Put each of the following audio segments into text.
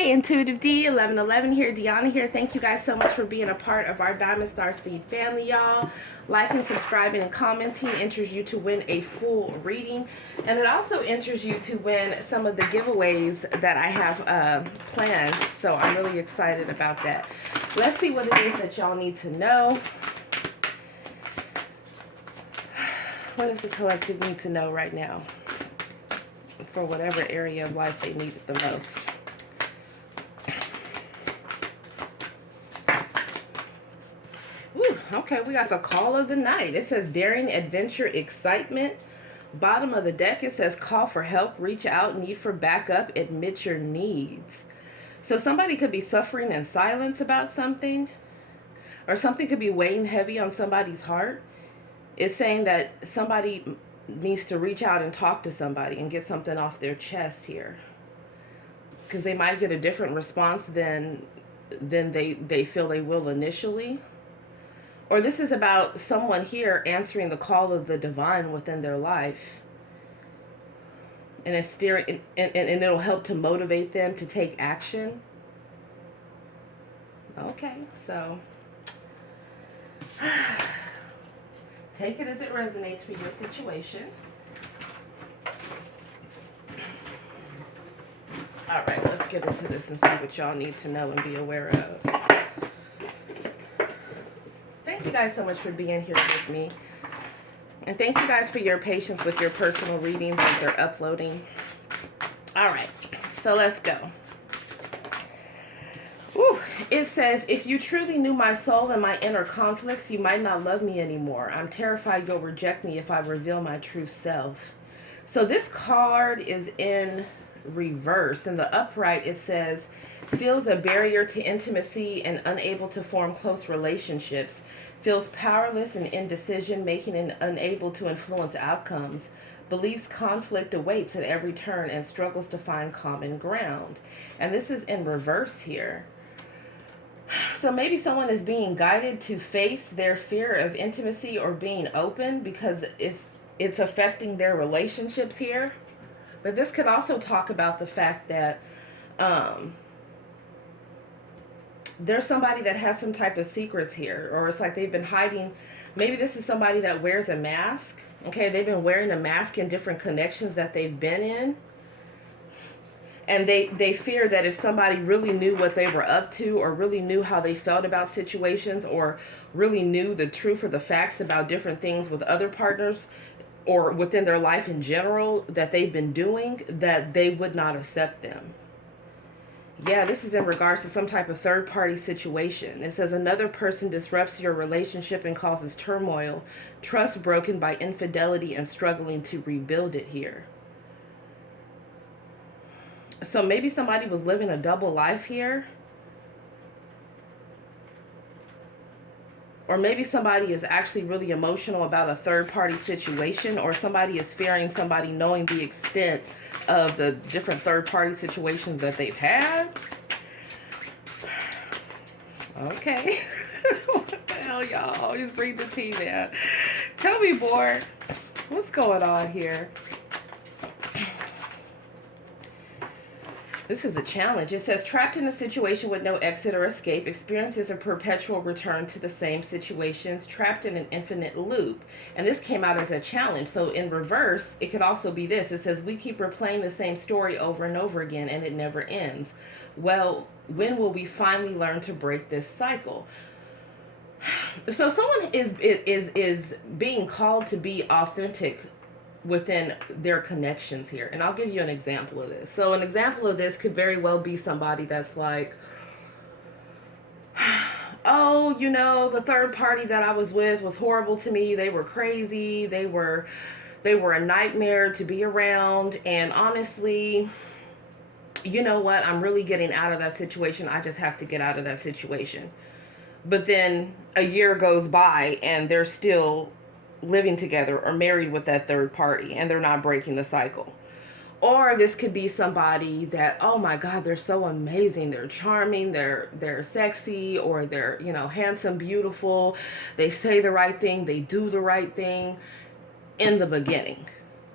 Hey, Intuitive D, 1111 here, Deonna here. Thank you guys so much for being a part of our Diamond Star Seed family, y'all. Liking, subscribing, and commenting enters you to win a full reading. And it also enters you to win some of the giveaways that I have planned. So I'm really excited about that. Let's see what it is that y'all need to know. What does the collective need to know right now? For whatever area of life they need it the most. Ooh, okay, we got the call of the night. It says daring, adventure, excitement. Bottom of the deck, it says call for help, reach out, need for backup, admit your needs. So somebody could be suffering in silence about something, or something could be weighing heavy on somebody's heart. It's saying that somebody needs to reach out and talk to somebody and get something off their chest here, because they might get a different response than they feel they will initially. Or this is about someone here answering the call of the divine within their life, and it's steering, and it'll help to motivate them to take action. Okay, so take it as it resonates for your situation. All right, let's get into this and see what y'all need to know and be aware of. Thank you guys so much for being here with me. And thank you guys for your patience with your personal readings as they're uploading. All right, so let's go. Ooh, it says, if you truly knew my soul and my inner conflicts, you might not love me anymore. I'm terrified you'll reject me if I reveal my true self. So this card is in reverse. In the upright, it says, feels a barrier to intimacy and unable to form close relationships. Feels powerless and indecision, making it unable to influence outcomes. Believes conflict awaits at every turn and struggles to find common ground. And this is in reverse here. So maybe someone is being guided to face their fear of intimacy or being open because it's affecting their relationships here. But this could also talk about the fact that there's somebody that has some type of secrets here, or it's like they've been hiding. Maybe this is somebody that wears a mask. Okay, they've been wearing a mask in different connections that they've been in. And they fear that if somebody really knew what they were up to, or really knew how they felt about situations, or really knew the truth or the facts about different things with other partners, or within their life in general that they've been doing, that they would not accept them. Yeah, this is in regards to some type of third-party situation. It says another person disrupts your relationship and causes turmoil, trust broken by infidelity, and struggling to rebuild it here. So maybe somebody was living a double life here. Or maybe somebody is actually really emotional about a third-party situation, or somebody is fearing somebody knowing the extent of the different third-party situations that they've had. Okay. What the hell, y'all? Always bring the tea, man. Tell me more. What's going on here? This is a challenge. It says, trapped in a situation with no exit or escape, experiences a perpetual return to the same situations, trapped in an infinite loop. And this came out as a challenge. So in reverse, it could also be this. It says, we keep replaying the same story over and over again, and it never ends. Well, when will we finally learn to break this cycle? So someone is being called to be authentic within their connections here. And I'll give you an example of this. So an example of this could very well be somebody that's like, oh, you know, the third party that I was with was horrible to me. They were crazy. They were a nightmare to be around. And honestly, you know what? I'm really getting out of that situation. I just have to get out of that situation. But then a year goes by and they're still living together or married with that third party, and they're not breaking the cycle. Or this could be somebody that, oh my God, they're so amazing, they're charming, they're sexy, or they're, you know, handsome, beautiful, they say the right thing, they do the right thing in the beginning,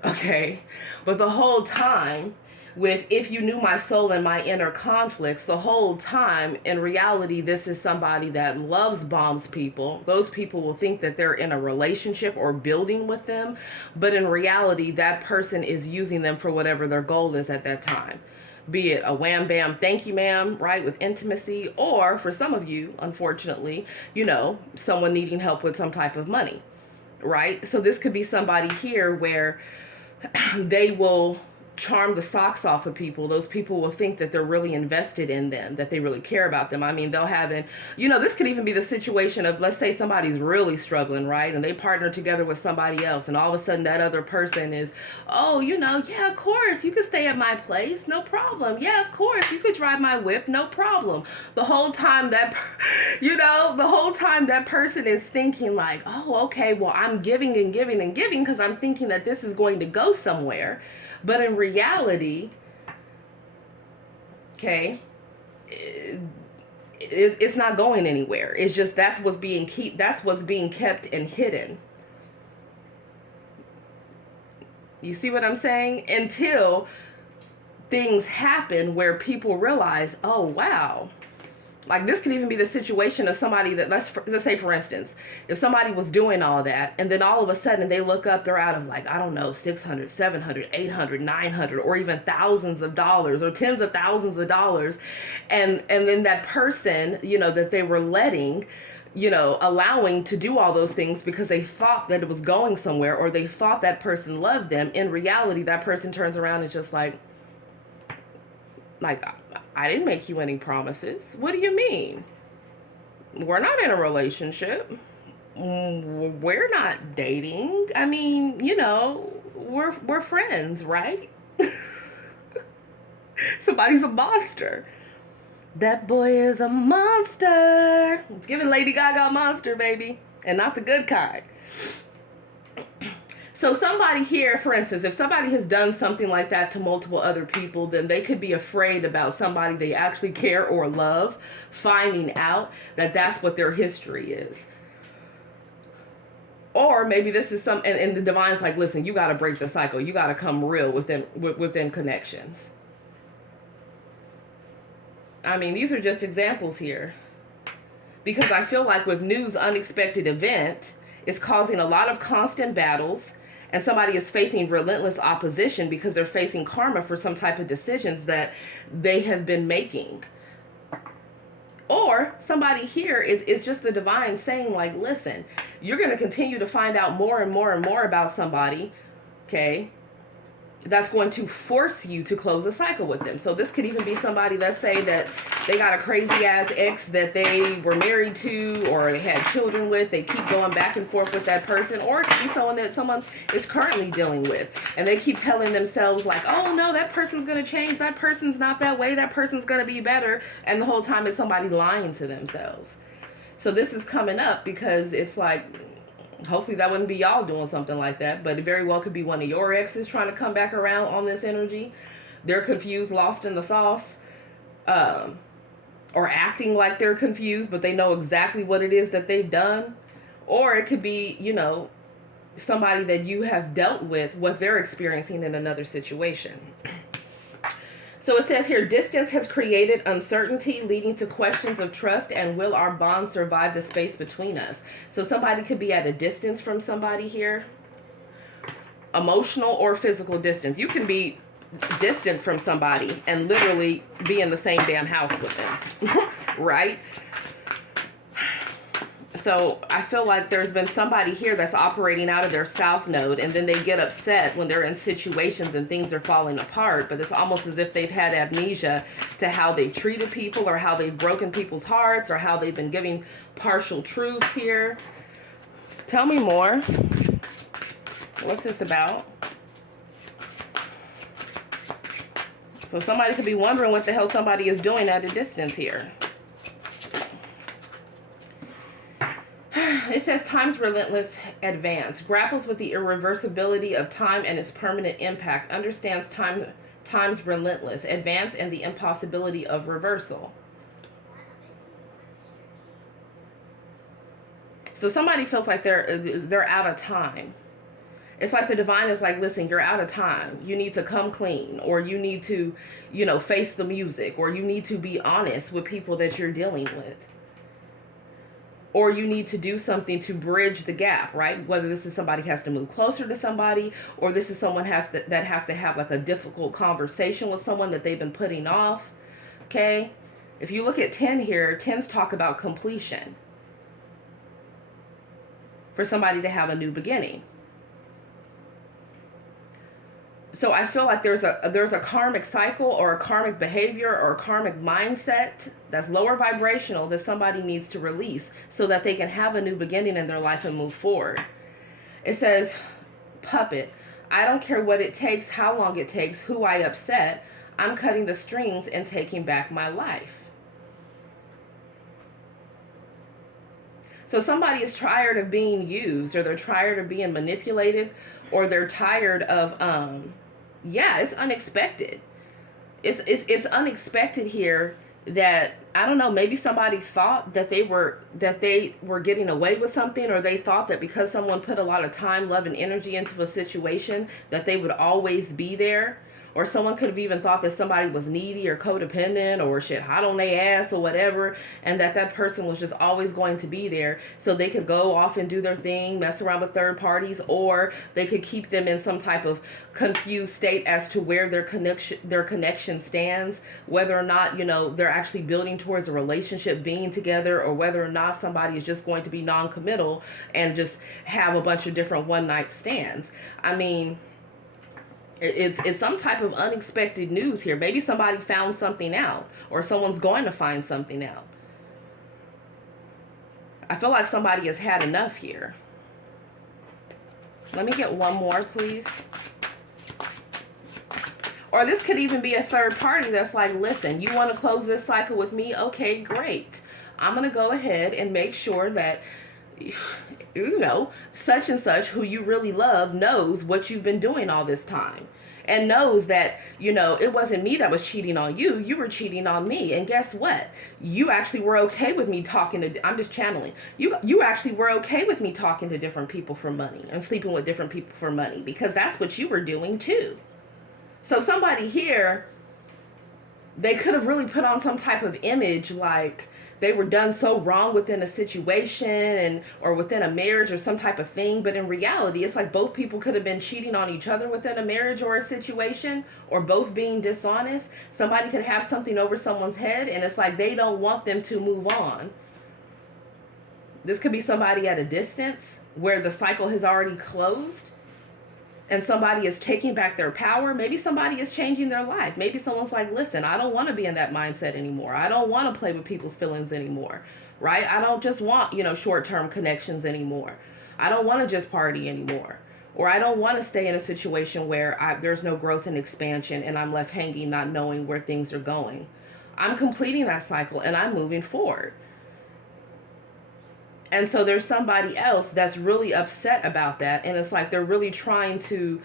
okay? But the whole time with if you knew my soul and my inner conflicts the whole time. In reality, this is somebody that loves bombs people. Those people will think that they're in a relationship or building with them, but in reality, that person is using them for whatever their goal is at that time. Be it a wham bam thank you ma'am, right, with intimacy, or for some of you, unfortunately, you know, someone needing help with some type of money, right? So this could be somebody here where they will charm the socks off of people. Those people will think that they're really invested in them, that they really care about them. I mean, they'll have an, you know, this could even be the situation of, let's say somebody's really struggling, right? And they partner together with somebody else, and all of a sudden that other person is, oh, you know, yeah, of course, you could stay at my place, no problem. Yeah, of course, you could drive my whip, no problem. The whole time that, you know, the whole time that person is thinking like, oh, okay, well, I'm giving and giving and giving because I'm thinking that this is going to go somewhere. But in reality, okay, it's not going anywhere. It's just that's what's being kept and hidden. You see what I'm saying? Until things happen where people realize, oh wow. Like this could even be the situation of somebody that, let's say for instance, if somebody was doing all that and then all of a sudden they look up, they're out of like, I don't know, 600, 700, 800, 900, or even thousands of dollars or tens of thousands of dollars. And then that person, you know, that they were letting, you know, allowing to do all those things because they thought that it was going somewhere, or they thought that person loved them. In reality, that person turns around and just like, I didn't make you any promises. What do you mean? We're not in a relationship. We're not dating. I mean, you know, we're friends, right? Somebody's a monster. That boy is a monster. It's giving Lady Gaga monster, baby. And not the good kind. So somebody here, for instance, if somebody has done something like that to multiple other people, then they could be afraid about somebody they actually care or love finding out that that's what their history is. Or maybe this is some, and the divine's like, listen, you got to break the cycle. You got to come real within connections. I mean, these are just examples here. Because I feel like with news, unexpected event is causing a lot of constant battles. And somebody is facing relentless opposition because they're facing karma for some type of decisions that they have been making. Or somebody here is just the divine saying like, listen, you're going to continue to find out more and more and more about somebody, okay? That's going to force you to close a cycle with them. So this could even be somebody, let's say that they got a crazy ass ex that they were married to or they had children with. They keep going back and forth with that person. Or it could be someone that someone is currently dealing with. And they keep telling themselves like, oh no, that person's going to change. That person's not that way. That person's going to be better. And the whole time it's somebody lying to themselves. So this is coming up because it's like, hopefully that wouldn't be y'all doing something like that, but it very well could be one of your exes trying to come back around on this energy. They're confused, lost in the sauce, or acting like they're confused, but they know exactly what it is that they've done. Or it could be, you know, somebody that you have dealt with what they're experiencing in another situation. So it says here, distance has created uncertainty, leading to questions of trust, and will our bond survive the space between us? So somebody could be at a distance from somebody here, emotional or physical distance. You can be distant from somebody and literally be in the same damn house with them, right? So I feel like there's been somebody here that's operating out of their south node, and then they get upset when they're in situations and things are falling apart. But it's almost as if they've had amnesia to how they've treated people, or how they've broken people's hearts, or how they've been giving partial truths here. Tell me more. What's this about? So somebody could be wondering what the hell somebody is doing at a distance here. It says time's relentless advance. Grapples with the irreversibility of time and its permanent impact. Understands time's relentless advance and the impossibility of reversal. So somebody feels like they're out of time. It's like the divine is like, listen, you're out of time. You need to come clean, or you need to, you know, face the music, or you need to be honest with people that you're dealing with. Or you need to do something to bridge the gap, right? Whether this is somebody has to move closer to somebody, or this is someone that has to have like a difficult conversation with someone that they've been putting off, okay? If you look at 10 here, 10s talk about completion. For somebody to have a new beginning. So I feel like there's a karmic cycle, or a karmic behavior, or a karmic mindset that's lower vibrational that somebody needs to release so that they can have a new beginning in their life and move forward. It says, puppet, I don't care what it takes, how long it takes, who I upset. I'm cutting the strings and taking back my life. So somebody is tired of being used, or they're tired of being manipulated, or they're tired of, yeah, it's unexpected. It's unexpected here that, I don't know, maybe somebody thought that they were getting away with something, or they thought that because someone put a lot of time, love, and energy into a situation that they would always be there. Or someone could have even thought that somebody was needy or codependent or shit hot on their ass or whatever, and that person was just always going to be there so they could go off and do their thing, mess around with third parties, or they could keep them in some type of confused state as to where their connection stands, whether or not, you know, they're actually building towards a relationship, being together, or whether or not somebody is just going to be non-committal and just have a bunch of different one-night stands. I mean, it's some type of unexpected news here. Maybe somebody found something out, or someone's going to find something out. I feel like somebody has had enough here. Let me get one more, please. Or this could even be a third party that's like, listen, you want to close this cycle with me? Okay, great. I'm going to go ahead and make sure that, you know, such and such who you really love knows what you've been doing all this time, and knows that, you know, it wasn't me that was cheating on you. You were cheating on me. And guess what? You actually were okay with me talking to, I'm just channeling. You actually were okay with me talking to different people for money and sleeping with different people for money, because that's what you were doing too. So somebody here, they could have really put on some type of image like they were done so wrong within a situation or within a marriage or some type of thing. But in reality, it's like both people could have been cheating on each other within a marriage or a situation, or both being dishonest. Somebody could have something over someone's head, and it's like they don't want them to move on. This could be somebody at a distance where the cycle has already closed, and somebody is taking back their power. Maybe somebody is changing their life. Maybe someone's like, listen, I don't want to be in that mindset anymore. I don't want to play with people's feelings anymore, right? I don't just want, you know, short-term connections anymore. I don't want to just party anymore. Or I don't want to stay in a situation where there's no growth and expansion and I'm left hanging, not knowing where things are going. I'm completing that cycle and I'm moving forward. And so there's somebody else that's really upset about that, and it's like they're really trying to,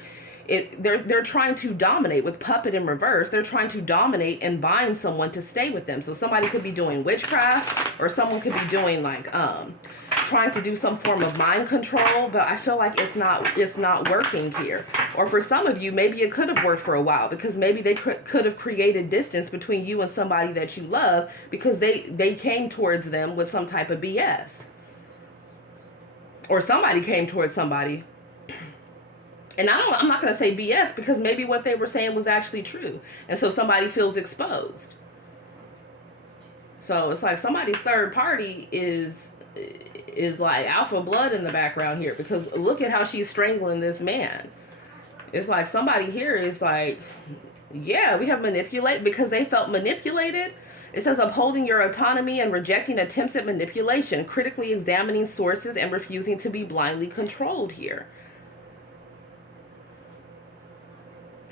they're trying to dominate with puppet in reverse. They're trying to dominate and bind someone to stay with them. So somebody could be doing witchcraft, or someone could be doing like trying to do some form of mind control, but I feel like it's not working here. Or for some of you, maybe it could have worked for a while, because maybe they could have created distance between you and somebody that you love because they came towards them with some type of BS. Or somebody came towards somebody, and I'm not going to say BS, because maybe what they were saying was actually true, and so somebody feels exposed. So it's like somebody's third party is like alpha blood in the background here, because look at how she's strangling this man. It's like somebody here is like, yeah, we have manipulated, because they felt manipulated. It says upholding your autonomy and rejecting attempts at manipulation, critically examining sources and refusing to be blindly controlled here.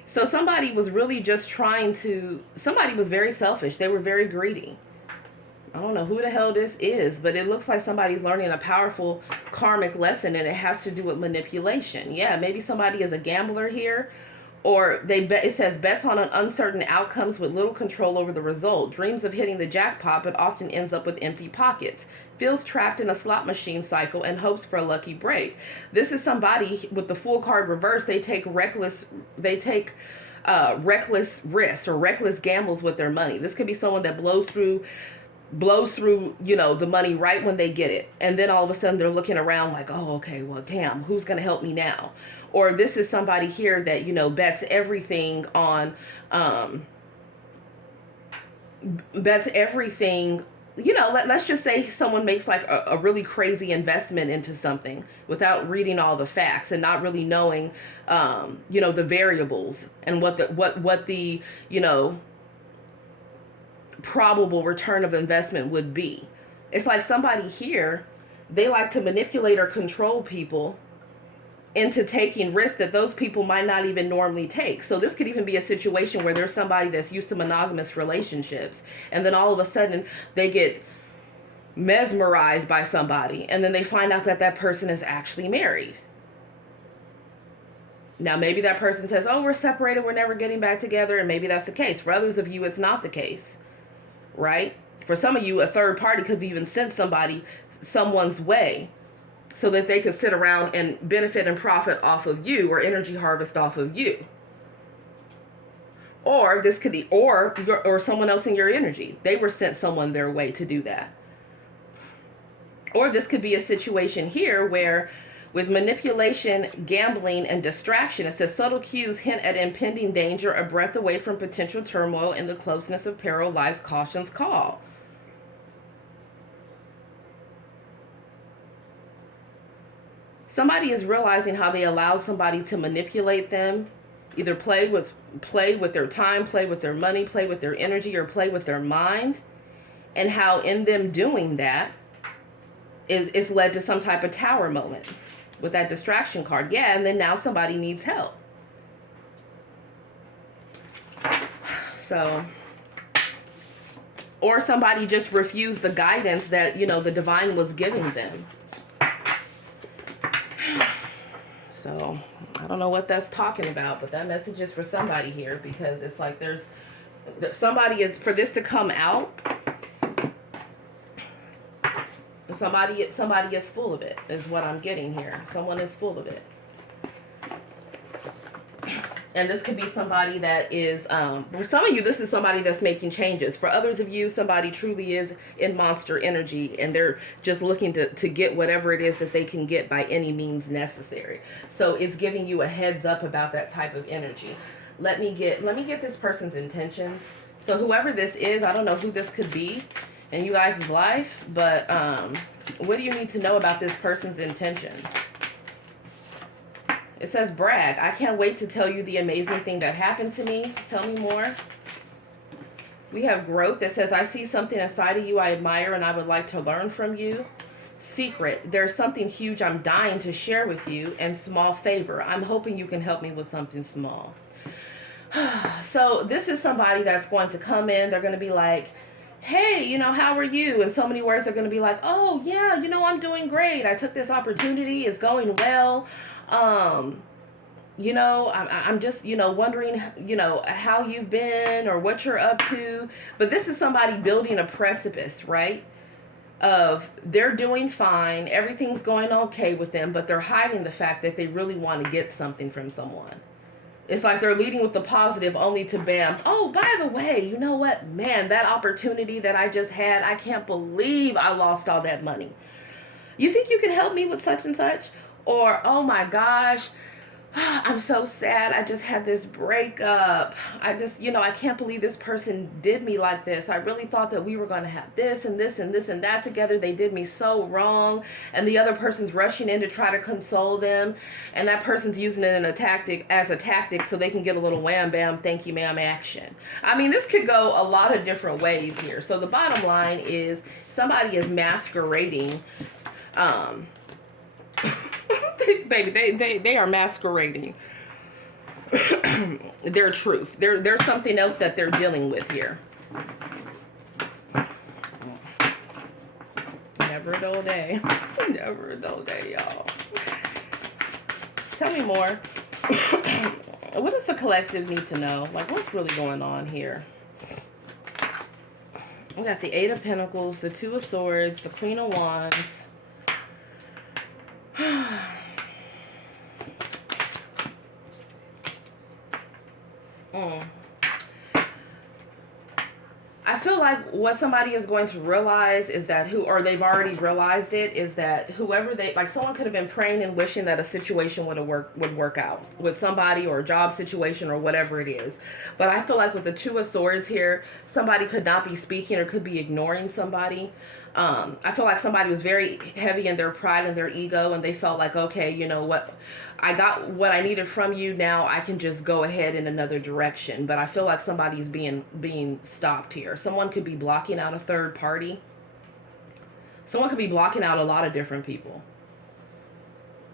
So somebody was really just trying to, somebody was very selfish. They were very greedy. I don't know who the hell this is, but it looks like somebody's learning a powerful karmic lesson, and it has to do with manipulation. Yeah, maybe somebody is a gambler here, Or it says bets on an uncertain outcomes with little control over the result. Dreams of hitting the jackpot, but often ends up with empty pockets. Feels trapped in a slot machine cycle and hopes for a lucky break. This is somebody with the Fool card reverse. They take reckless risks or reckless gambles with their money. This could be someone that blows through, you know, the money right when they get it. And then all of a sudden they're looking around like, oh, okay, well, damn, who's going to help me now? Or this is somebody here that, you know, bets everything on, you know, let's just say someone makes like a really crazy investment into something without reading all the facts and not really knowing, you know, the variables and what the, you know, probable return of investment would be. It's like somebody here, they like to manipulate or control people into taking risks that those people might not even normally take. So this could even be a situation where there's somebody that's used to monogamous relationships, and then all of a sudden they get mesmerized by somebody, and then they find out that that person is actually married. Now maybe that person says, oh, we're separated, we're never getting back together, and maybe that's the case. For others of you, it's not the case, right? For some of you, a third party could even send someone's way so that they could sit around and benefit and profit off of you, or energy harvest off of you. Or this could be, or someone else in your energy. They were sent someone their way to do that. Or this could be a situation here where with manipulation, gambling, and distraction, it says subtle cues hint at impending danger. A breath away from potential turmoil. In the closeness of peril lies caution's call. Somebody is realizing how they allow somebody to manipulate them, either play with their time, play with their money, play with their energy, or play with their mind, and how in them doing that is led to some type of tower moment with that distraction card. Yeah, and then now somebody needs help. So, or somebody just refused the guidance that, you know, the divine was giving them. So I don't know what that's talking about, but that message is for somebody here, because it's like somebody is, for this to come out, somebody is full of it, is what I'm getting here. Someone is full of it. And this could be somebody that is, for some of you, this is somebody that's making changes. For others of you, somebody truly is in monster energy, and they're just looking to get whatever it is that they can get by any means necessary. So it's giving you a heads up about that type of energy. Let me get this person's intentions. So whoever this is, I don't know who this could be in you guys' life, but what do you need to know about this person's intentions? It says brag. I can't wait to tell you the amazing thing that happened to me. Tell me more. We have growth. It says I see something inside of you I admire and I would like to learn from you. Secret. There's something huge I'm dying to share with you. And small favor. I'm hoping you can help me with something small. So this is somebody that's going to come in. They're going to be like, hey, you know, how are you? In so many words, they're going to be like, oh, yeah, you know, I'm doing great. I took this opportunity. It's going well. You know, I'm just, you know, wondering, you know, how you've been or what you're up to. But this is somebody building a precipice, right? Of they're doing fine. Everything's going okay with them, but they're hiding the fact that they really want to get something from someone. It's like they're leading with the positive only to bam. Oh, by the way, you know what? Man, that opportunity that I just had, I can't believe I lost all that money. You think you can help me with such and such? Or, oh my gosh, I'm so sad. I just had this breakup. I just, you know, I can't believe this person did me like this. I really thought that we were going to have this and this and this and that together. They did me so wrong. And the other person's rushing in to try to console them. And that person's using it as a tactic so they can get a little wham, bam, thank you, ma'am action. I mean, this could go a lot of different ways here. So the bottom line is somebody is masquerading, baby, they are masquerading their truth. There's something else that they're dealing with here. Never a dull day. Never a dull day, y'all. Tell me more. What does the collective need to know? Like, what's really going on here? We got the Eight of Pentacles, the Two of Swords, the Queen of Wands. I feel like what somebody is going to realize is that or they've already realized it, is that whoever like someone could have been praying and wishing that a situation would work out with somebody, or a job situation, or whatever it is. But I feel like with the Two of Swords here, somebody could not be speaking or could be ignoring somebody. I feel like somebody was very heavy in their pride and their ego, and they felt like, okay, you know what, I got what I needed from you, now I can just go ahead in another direction. But I feel like somebody's being stopped here. Someone could be blocking out a third party. Someone could be blocking out a lot of different people.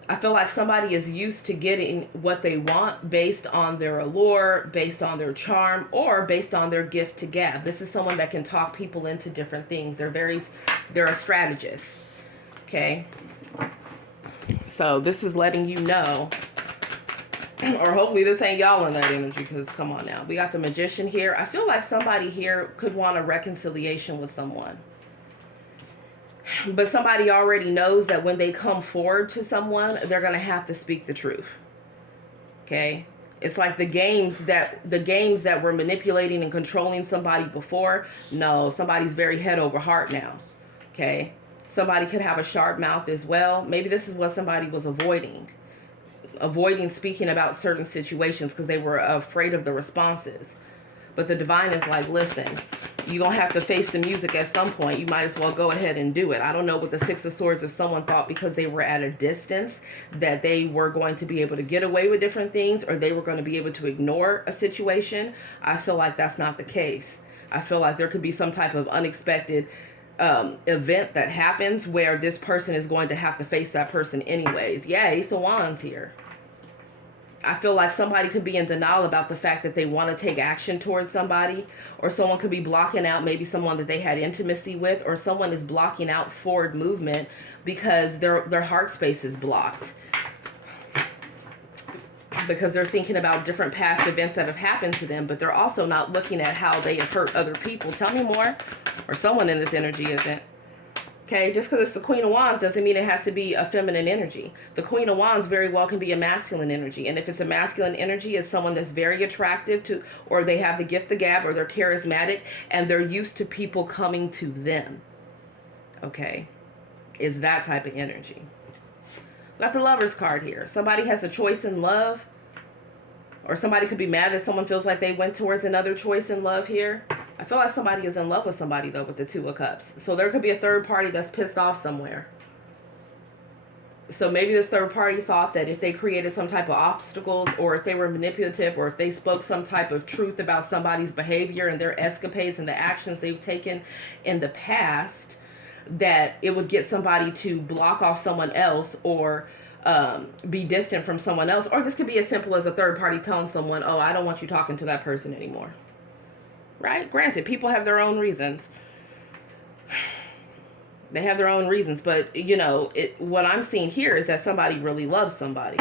I feel like somebody is used to getting what they want based on their allure, based on their charm, or based on their gift to gab. This is someone that can talk people into different things. They're a strategist. Okay. So this is letting you know, or hopefully this ain't y'all in that energy, because come on now. We got the Magician here. I feel like somebody here could want a reconciliation with someone. But somebody already knows that when they come forward to someone, they're going to have to speak the truth. Okay? It's like the games that were manipulating and controlling somebody before. No, somebody's very head over heart now. Okay? Somebody could have a sharp mouth as well. Maybe this is what somebody was avoiding speaking about certain situations because they were afraid of the responses. But the divine is like, listen, you're going to have to face the music at some point. You might as well go ahead and do it. I don't know with the Six of Swords if someone thought because they were at a distance that they were going to be able to get away with different things, or they were going to be able to ignore a situation. I feel like that's not the case. I feel like there could be some type of unexpected event that happens where this person is going to have to face that person anyways. Yeah, Ace of Wands here. I feel like somebody could be in denial about the fact that they want to take action towards somebody, or someone could be blocking out maybe someone that they had intimacy with, or someone is blocking out forward movement because their heart space is blocked. Because they're thinking about different past events that have happened to them, but they're also not looking at how they have hurt other people. Tell me more. Or someone in this energy isn't. Okay, just because it's the Queen of Wands doesn't mean it has to be a feminine energy. The Queen of Wands very well can be a masculine energy. And if it's a masculine energy, it's someone that's very attractive to, or they have the gift of gab, or they're charismatic, and they're used to people coming to them. Okay, it's that type of energy. Got the Lover's card here. Somebody has a choice in love, or somebody could be mad that someone feels like they went towards another choice in love here. I feel like somebody is in love with somebody, though, with the Two of Cups. So there could be a third party that's pissed off somewhere. So maybe this third party thought that if they created some type of obstacles, or if they were manipulative, or if they spoke some type of truth about somebody's behavior and their escapades and the actions they've taken in the past, that it would get somebody to block off someone else, or be distant from someone else. Or this could be as simple as a third party telling someone, oh, I don't want you talking to that person anymore. Right? Granted, people have their own reasons. They have their own reasons. But, you know, what I'm seeing here is that somebody really loves somebody.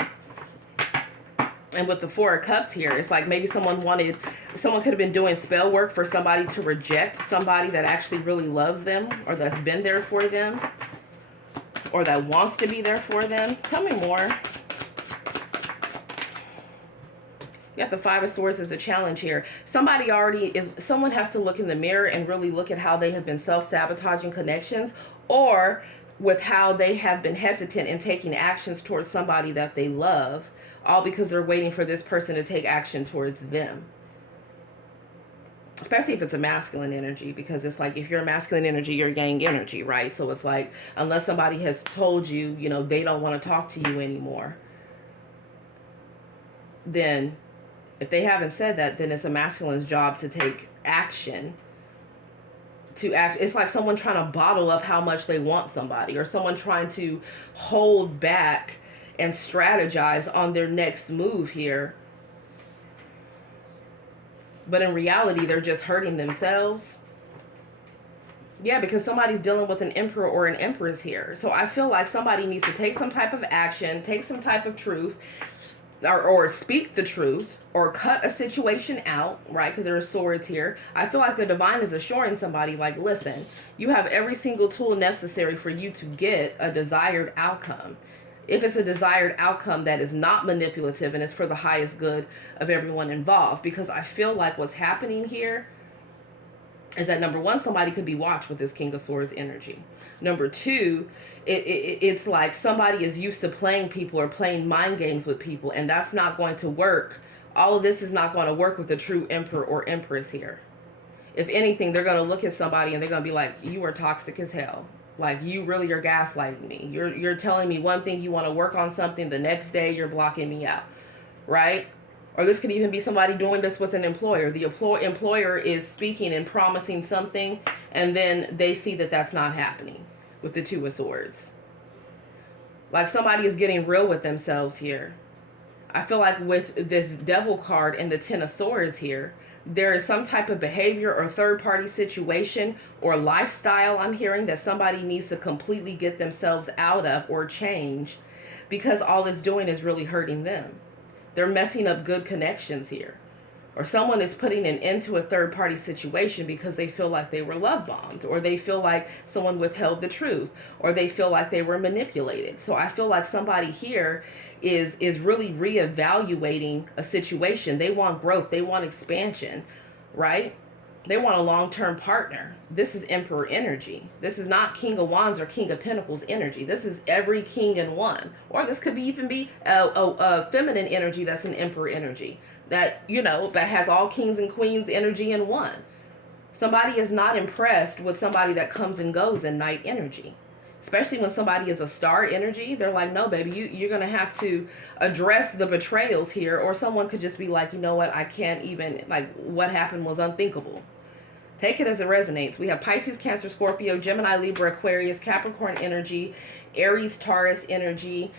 And with the Four of Cups here, it's like maybe someone could have been doing spell work for somebody to reject somebody that actually really loves them, or that's been there for them, or that wants to be there for them. Tell me more. You got the Five of Swords as a challenge here. Someone has to look in the mirror and really look at how they have been self-sabotaging connections, or with how they have been hesitant in taking actions towards somebody that they love, all because they're waiting for this person to take action towards them. Especially if it's a masculine energy, because it's like if you're a masculine energy, you're yang energy, right? So it's like unless somebody has told you, you know, they don't want to talk to you anymore, then if they haven't said that, then it's a masculine's job to take action. To act. It's like someone trying to bottle up how much they want somebody, or someone trying to hold back and strategize on their next move here. But in reality, they're just hurting themselves. Yeah, because somebody's dealing with an emperor or an empress here. So I feel like somebody needs to take some type of action, take some type of truth, or speak the truth or cut a situation out, right? Because there are swords here. I feel like the divine is assuring somebody, like, listen, you have every single tool necessary for you to get a desired outcome. If it's a desired outcome that is not manipulative and is for the highest good of everyone involved. Because I feel like what's happening here is that, number one, somebody could be watched with this King of Swords energy. Number two, it's like somebody is used to playing people or playing mind games with people, and that's not going to work. All of this is not going to work with a true emperor or empress here. If anything, they're going to look at somebody and they're going to be like, you are toxic as hell. Like, you really are gaslighting me. You're telling me one thing, you want to work on something, the next day you're blocking me out, right? Or this could even be somebody doing this with an employer. The employer is speaking and promising something, and then they see that that's not happening with the Two of Swords. Like, somebody is getting real with themselves here. I feel like with this Devil card and the Ten of Swords here, there is some type of behavior or third-party situation or lifestyle I'm hearing that somebody needs to completely get themselves out of or change, because all it's doing is really hurting them. They're messing up good connections here. Or someone is putting an end to a third-party situation because they feel like they were love bombed, or they feel like someone withheld the truth, or they feel like they were manipulated. So I feel like somebody here is really reevaluating a situation. They want growth. They want expansion, right? They want a long-term partner. This is Emperor energy. This is not King of Wands or King of Pentacles energy. This is every king in one. Or this could even be a feminine energy that's an Emperor energy. That, you know, that has all kings and queens energy in one. Somebody is not impressed with somebody that comes and goes in Knight energy. Especially when somebody is a star energy. They're like, no, baby, you're going to have to address the betrayals here. Or someone could just be like, you know what, I can't even, like, what happened was unthinkable. Take it as it resonates. We have Pisces, Cancer, Scorpio, Gemini, Libra, Aquarius, Capricorn energy, Aries, Taurus energy,